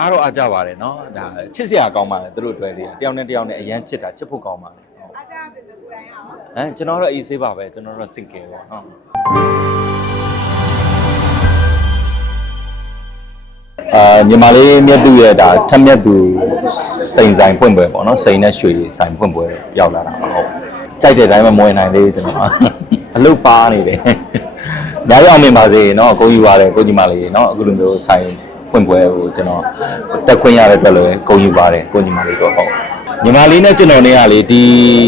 အားတော့အားကြပါတယ်နော်ဒါချစ်စရာကောင်းပါတယ်သူတို့တွေ့လေးတယောက်နဲ့တယောက်နဲ့အရန်ချစ်တာချစ်ဖို့ကောင်းပါတယ်အားကြပါပဲကိုယ်တိုင်ရောဟမ်ကျွန်တော်တော့အေးဆေးပါပဲကျွန်တော်တော့ single ပေါ့နော်အာမြန်မာလေးမြတ်သူရဲ့ဒါထက်မြတ်သူစိန်ဆိုင်ဖွင့်ပွဲပေါ့နော်စိန်နဲ့ရွှေဆိုင်ဖွင့်ပွဲရောက်လာတာပါဟုတ်ကြိုက်တဲ့အတိုင်းမမွေနိုင်သေးဘူးကျွန်တော်အလုပ်ပါနေတယ်ဒါရောက်အောင်နေပါစေနော်အကုန်ယူပါတယ်ကိုကြီးမလေးနော်အခုလိုမျိုးဆိုင် ဖွင့်ပွဲကိုကျွန်တော်တက်ခွင့်ရတဲ့အတွက်လည်းကိုယူပါတယ်ကိုညီမလေးတော့ဟုတ်ညီမလေးနဲ့ကျွန်တော်နဲ့ကလေဒီ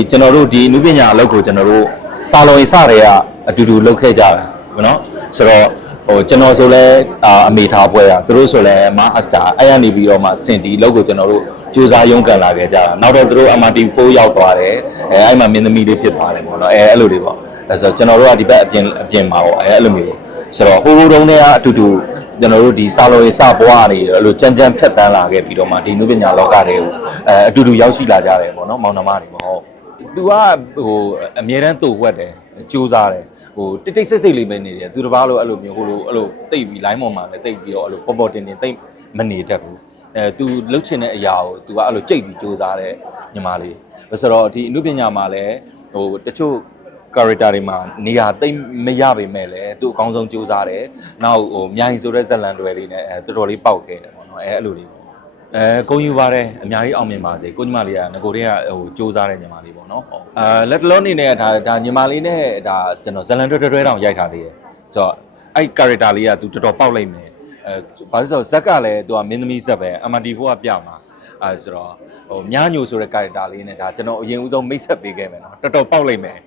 ကျွန်တော်တို့ဒီအနုပညာအလုပ်ကိုကျွန်တော်တို့စာလုံးစတွေကအတူတူလုပ်ခဲ့ကြတယ်เนาะဆိုတော့ ဟိုကျွန်တော်ဆိုလဲအာအမေထားပွဲอ่ะသူတို့ဆိုလဲမအစတာအဲ့ရနေပြီးတော့မှစင်ဒီလောက်ကိုကျွန်တော်တို့စူးစမ်းရုန်းကန်လာခဲ့ကြတာနောက်တော့သူတို့ MRT4 ရောက်သွားတယ်အဲအဲ့မှာမင်းသမီးလေးဖြစ်သွားတယ်ပေါ့နော်အဲအဲ့လိုတွေပေါ့အဲဆိုတော့ကျွန်တော်တို့ကဒီဘက်အပြင်အပြင်မှာပေါ့အဲအဲ့လိုမျိုး ဆိုတော့ဟိုဟိုတုန်းတည်းကအတူတူကျွန်တော်တို့ဒီစာလုံးရေးစပွားနေအဲ့လိုကြမ်းကြမ်းဖြတ်တန်းလာခဲ့ပြီးတော့မှဒီနုပညာလောကတွေကိုအဲအတူတူရောက်ရှိလာကြတယ်ပေါ့နော်မောင်နှမတွေပေါ့ဟုတ်သူကဟိုအမြဲတမ်းတူဝက်တယ်စူးစားတယ်ဟိုတိတ်တိတ်ဆိတ်ဆိတ်လေးပဲနေတယ်သူတစ်ပါးလို့အဲ့လိုမျိုးဟိုလိုအဲ့လိုတိတ်ပြီး line ပေါ်မှာလည်းတိတ်ပြီးတော့အဲ့လိုပေါ်ပေါ်တင်တင်တိတ်မနေတတ်ဘူးအဲ तू လှုပ်ချင်တဲ့အရာကို तू ကအဲ့လိုကြိတ်ပြီးစူးစမ်းတဲ့ညီမလေးဆိုတော့ဒီအမှုပညာမှာလည်းဟိုတချို့ character တွေမှာနေရာတိတ်မရပေမဲ့လည်းသူအကောင်းဆုံးစူးစမ်းတယ်နောက်ဟိုမြိုင်ဆိုတဲ့ဇက်လန်တွေလေးနဲ့အဲတော်တော်လေးပေါက်ခဲ့တယ်ပေါ့နော်အဲအဲ့လိုလေးပေါ့အဲဂုံယူပါတယ်အများကြီးအောင်မြင်ပါစေကိုညီမလေးကငကိုတည်းကဟိုစူးစမ်းတဲ့ညီမလေးပေါ့နော်ဟုတ်အာလက်တလုံးအနေနဲ့ဒါဒါညီမလေးနဲ့ဒါကျွန်တော်ဇလန်တွဲတွဲတွဲတောင်ရိုက်ထားသေးတယ်ဆိုတော့အဲ့ character လေးကသူတော်တော်ပေါက်လိုက်မယ်အဲဘာလို့ဆိုတော့ဇက်ကလည်းသူကမင်းသမီးဇက်ပဲ MD4 ကပြမှာအဲဆိုတော့ဟိုမြားညိုဆိုတဲ့ character လေးနဲ့ဒါကျွန်တော်အရင်ဦးဆုံးမိတ်ဆက်ပေးခဲ့မယ်နော်တော်တော်ပေါက်လိုက်မယ်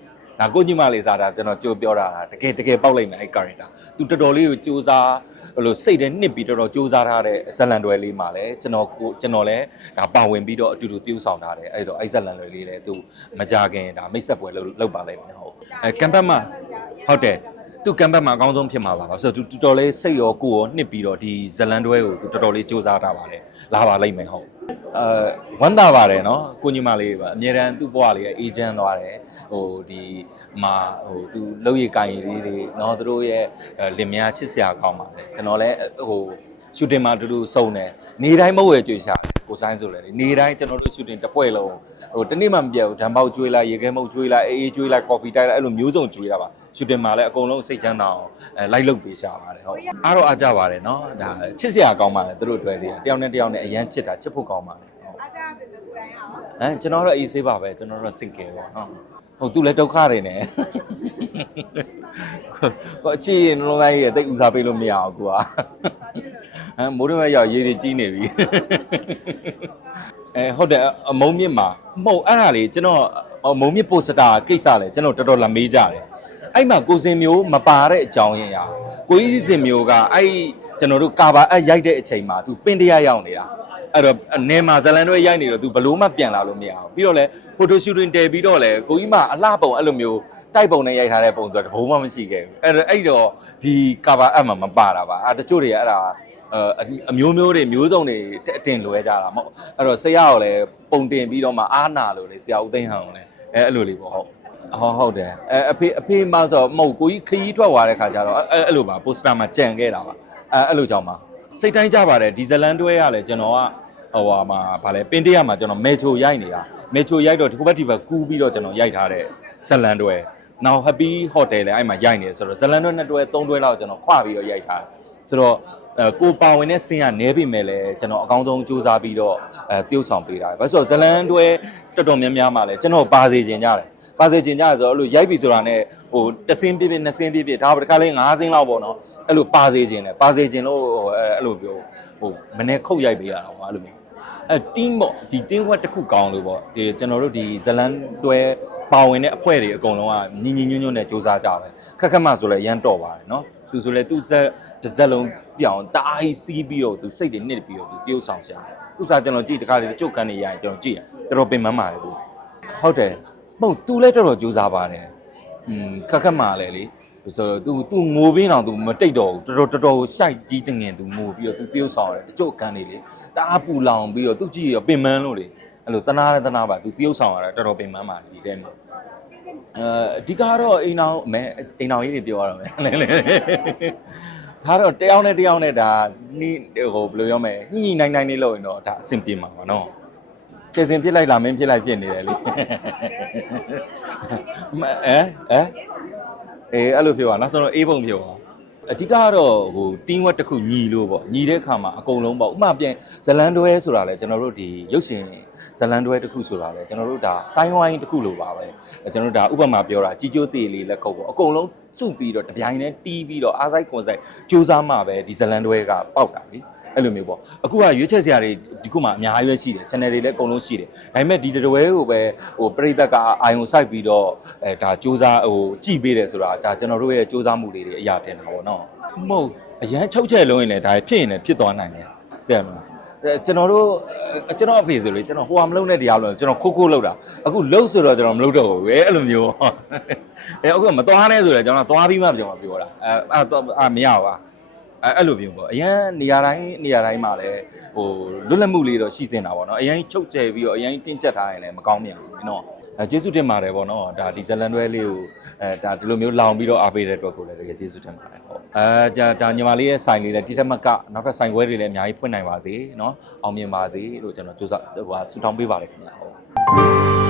ဒါကိုညီမလေးစားတာကျွန်တော်ကြိုပြောတာတကယ်တကယ်ပေါက်လိုက်မယ်အဲ့ character သူတော်တော်လေးကိုစူးစမ်းဟိုလိုစိတ်ထဲနှစ်ပြီးတော်တော်စူးစမ်းထားတဲ့ဇလန်တွဲလေးမှာလည်းကျွန်တော်ကိုကျွန်တော်လည်းဒါပါဝင်ပြီးတော့အတူတူ tiêu ဆောင်ထားတယ်အဲ့တော့အဲ့ဇလန်တွဲလေးလည်းသူမကြခင်ဒါမိတ်ဆက်ပွဲလုပ်လုပ်ပါလိမ့်မယ်ဟုတ်အဲကမ်ပတ်မှာဟုတ်တယ် သူကမ်ဘတ်မှာအကောင်းဆုံးဖြစ်မှာပါဆိုတော့သူတော်တော်လေးစိတ်ရောကိုယ်ရောနှစ်ပြီးတော့ဒီဇလန်တွဲကိုသူတော်တော်လေးစူးစမ်းထားပါတယ်လာပါလိမ့်မယ်ဟုတ်အဲဝမ်းသာပါတယ်နော်ကိုညီမလေးပါအမြဲတမ်းသူ့ဘဝလေးအေဂျင့်သွားတယ်ဟိုဒီမှာဟိုသူလှုပ်ရည်ကိုင်ရည်လေးတွေနော်သူတို့ရဲ့လင်မယားချစ်စရာကောင်းပါတယ်ကျွန်တော်လည်းဟိုရှူတင်မှာတူတူစုံတယ်နေတိုင်းမဟုတ်ရကြွေရှာတယ် ကိုဆိုင်ဆိုလည်းနေတိုင်းကျွန်တော်တို့ရှူတင်တစ်ပွဲလုံးဟိုတနေ့မှမပြတ်ဘူးဓာတ်ပေါက်ကျွေးလိုက်ရေခဲမုတ်ကျွေးလိုက်အေးအေးကျွေးလိုက်ကော်ဖီတိုက်လိုက်အဲ့လိုမျိုးစုံကျွေးတာပါရှူတင်မှာလည်းအကုန်လုံးစိတ်ချမ်းသာအောင်အဲလိုက်လုပ်ပေးရှာပါတယ်ဟုတ်အားတော့အားကြပါတယ်နော်ဒါချစ်စရာကောင်းပါတယ်သူတို့တွေ့လေးတယောက်နဲ့တယောက်နဲ့အရန်ချစ်တာချစ်ဖို့ကောင်းပါတယ်ဟုတ်အားကြပဲပဲကိုယ်တိုင်အောင်ဟမ်ကျွန်တော်တို့အေးဆေးပါပဲကျွန်တော်တို့စင်ကယ်ပေါ့နော်ဟုတ်သူလည်းဒုက္ခတွေနဲ့ဟိုအချီရင်လုံးလိုက်ရတိတ်ဦးစားပေးလို့မရဘူးကွာ ဟမ်မိုးရမရောက်ရေးတွေကြီးနေပြီအဲဟုတ်တယ်အမုံမြင့်မှာမဟုတ်အဲ့ဒါလေကျွန်တော်အမုံမြင့်ပိုစတာကိစ္စလေကျွန်တော်တော်တော်လာမေးကြတယ်အဲ့မှာကိုစင်မျိုးမပါတဲ့အကြောင်းရင်းရကိုကြီးစင်မျိုးကအဲ့ကျွန်တော်တို့ကာဘာအပ်ရိုက်တဲ့အချိန်မှာသူပင်တရားရောက်နေတာအဲ့တော့နေမှာဇလန်တွေရိုက်နေတော့ तू ဘလို့မှပြန်လာလို့မရဘူးပြီးတော့လဲဖိုတိုရှူတင်တည်ပြီးတော့လဲကိုကြီးမအလှပုံအဲ့လိုမျိုးတိုက်ပုံနဲ့ရိုက်ထားတဲ့ပုံဆိုတော့တဘုံမှမရှိခဲ့ဘူးအဲ့တော့အဲ့တော့ဒီ cover up မှာမပါတာပါအဲ့တချို့တွေအဲ့ဒါ အမျိုးမျိုးတွေမျိုးစုံတွေအတင်လွဲကြတာမဟုတ်အဲ့တော့ဆရာကလည်းပုံတင်ပြီးတော့မှအားနာလို့လေဆရာဦးသိန်းဟန်ကလည်းအဲ့အဲ့လိုလေးပေါ့ဟုတ်ဟုတ်ဟုတ်တယ်အဲအဖေအဖေမဆိုမဟုတ်ကိုကြီးခရီးထွက်သွားတဲ့ခါကျတော့အဲ့အဲ့လိုပါပိုစတာမှာကြံခဲ့တာပါအဲ့အဲ့လိုကြောင့်ပါစိတ်တိုင်းကြပါတယ်ဒီဇလန်တွဲရလဲကျွန်တော်ကဟိုဟာမှာဗာလဲပင်တရမှာကျွန်တော်မေချိုရိုက်နေတာမေချိုရိုက်တော့ဒီဘက်ဒီဘက်ကူးပြီးတော့ကျွန်တော်ရိုက်ထားတဲ့ဇလန်တွဲနောက် Happy Hotel လည်းအဲ့မှာရိုက်နေတယ်ဆိုတော့ဇလန်တွဲနှစ်တွဲသုံးတွဲလောက်ကျွန်တော်ခွာပြီးတော့ရိုက်ထားတယ်ဆိုတော့အဲ ကိုပါဝင်တဲ့ဆင်းကနေပြီမဲ့လဲကျွန်တော်အကောင်းဆုံးစူးစမ်းပြီးတော့အဲတယောက်ဆောင်ပေးတာပဲဆိုတော့ဇလန်တွဲတော်တော်များများမှာလဲကျွန်တော်ပါစေခြင်းကြတယ်ပါစေခြင်းကြရဆိုတော့အဲ့လိုရိုက်ပြီဆိုတာနဲ့ဟိုတစ်စင်းပြည့်ပြည့်နှစ်စင်းပြည့်ပြည့်ဒါတစ်ခါလေး၅စင်းလောက်ပေါ့နော်အဲ့လိုပါစေခြင်းတယ်ပါစေခြင်းလို့ဟိုအဲ့လိုပြောဟိုမနေ့ခုတ်ရိုက်ပေးရတာပေါ့အဲ့လိုမျိုးအဲ team ပေါ့ဒီ team work တစ်ခုကောင်းလို့ပေါ့ဒီကျွန်တော်တို့ဒီဇလန်တွဲ ပါဝင်တဲ့အဖွဲ့တွေအကုန်လုံးကညီညီညွတ်ညွတ်နဲ့စူးစမ်းကြပဲခက်ခက်မှဆိုလဲရမ်းတော့ပါတယ်နော်သူဆိုလဲသူ့ဇက်တစ်ဇက်လုံးပြောင်းတအားစီးပြီးတော့သူစိတ်တွေနစ်ပြီးတော့သူတရုပ်ဆောင်ရှာတယ်သူစားကျွန်တော်ကြည့်တခါလေကြုတ်ကန်နေရရင်ကျွန်တော်ကြည့်ရတော်တော်ပင်ပန်းပါတယ်သူဟုတ်တယ်ပုံသူလဲတော်တော်စူးစမ်းပါတယ်อืมခက်ခက်မှလည်းလေဆိုတော့ तू तू ငိုပြီးတော့ तू မတိတ်တော့ဘူးတော်တော်တော်တော်ရှိုက်ကြီးတငင် तू ငိုပြီးတော့ तू တရုပ်ဆောင်ရတယ်တချို့ကန်နေလေတအားပူလောင်ပြီးတော့ तू ကြည့်ရပင်မန်းလို့လေ အဲ့လိုတနာနဲ့တနာပါ तू တရုပ်ဆောင်ရတာတော်တော်ပင်မန်းပါဒီတဲမှာအဲအဓိကတော့အိမ်အောင်မဲအိမ်အောင်ကြီးတွေပြောရတော့မယ်လဲလဲဒါတော့တယောက်နဲ့တယောက်နဲ့ဒါနိဟိုဘယ်လိုပြောမလဲညှိညှိနိုင်နိုင်လေးလို့ရင်တော့ဒါအဆင်ပြေမှာပါနော်ကျေစင်ပြစ်လိုက်လာမင်းပြစ်လိုက်ပြစ်နေတယ်လေမအဲအဲအေးအဲ့လိုဖြစ်ပါနောက်ဆုံးတော့အေးပုံဖြစ်ပါ အဓိကကတော့ဟို team work တစ်ခုညီလို့ပေါ့ညီတဲ့အခါမှာအကုန်လုံးပေါ့ဥပမာပြန်ဇလန်တွဲဆိုတာလေကျွန်တော်တို့ဒီရုပ်ရှင်ဇလန်တွဲတစ်ခုဆိုတာလေကျွန်တော်တို့ဒါဆိုင်းဝိုင်းတစ်ခုလိုပါပဲကျွန်တော်တို့ဒါဥပမာပြောတာကြီးကျိုးသေးလေးလက်ခုပ်ပေါ့အကုန်လုံးစုပြီးတော့တပြိုင်တည်းတီးပြီးတော့အားဆိုင်ကွန်ဆိုင်စူးစမ်းမှပဲဒီဇလန်တွဲကပေါက်တာလေအဲ့လိုမျိုးပေါ့အခုကရွေးချက်စရာတွေဒီခုမှအများကြီးပဲရှိတယ် channel တွေလည်းအကုန်လုံးရှိတယ်ဒါပေမဲ့ဒီတွဲကိုပဲဟိုပရိသတ်ကအာယုံစိုက်ပြီးတော့အဲဒါစူးစမ်းဟိုကြည်ပေးတယ်ဆိုတာဒါကျွန်တော်တို့ရဲ့စူးစမ်းမှုလေးတွေအရာတင်တာပေါ့နော်မဟုတ်အရန်ချုပ်ချက်လုံးရင်လည်းဒါဖြစ်ရင်လည်းဖြစ်သွားနိုင်တယ်ကြည့်မလားအဲ ကျွန်တော်တို့အဲကျွန်တော်အဖေဆိုလေကျွန်တော်ဟိုဟာမလုံးတဲ့တရားလို့ကျွန်တော်ခိုးခိုးလောက်တာအခုလှုပ်ဆိုတော့ကျွန်တော်မလုပ်တော့ဘူးပဲအဲ့လိုမျိုးအဲအခုမသွားနဲ့ဆိုလေကျွန်တော်သွားပြီးမှကျွန်တော်ပြောတာအဲအဲ့တော့အာမရပါ အဲအဲ့လိုမျိုးပေါ့အရန်နေရာတိုင်းနေရာတိုင်းမှာလည်းဟိုလွတ်လပ်မှုလေးတော့ရှိစင်တာပေါ့နော်အရန်ချုပ်ကျဲပြီးတော့အရန်တင်းကျပ်ထားရင်လည်းမကောင်းပြန်ဘူးနော်အဲကျေးဇူးတင်ပါတယ်ပေါ့နော်ဒါဒီဇလန်တွဲလေးကိုအဲဒါဒီလိုမျိုးလောင်ပြီးတော့အားပေးတဲ့အတွက်ကိုလည်းတကယ်ကျေးဇူးတင်ပါတယ်ဟုတ်အဲဒါညီမလေးရဲ့ဆိုင်လေးလည်းတိတက်မကနောက်ထပ်ဆိုင်ခွဲတွေလည်းအများကြီးဖွင့်နိုင်ပါစေနော်အောင်မြင်ပါစေလို့ကျွန်တော်ကြိုးစားဟိုဆုတောင်းပေးပါတယ်ခင်ဗျာဟုတ်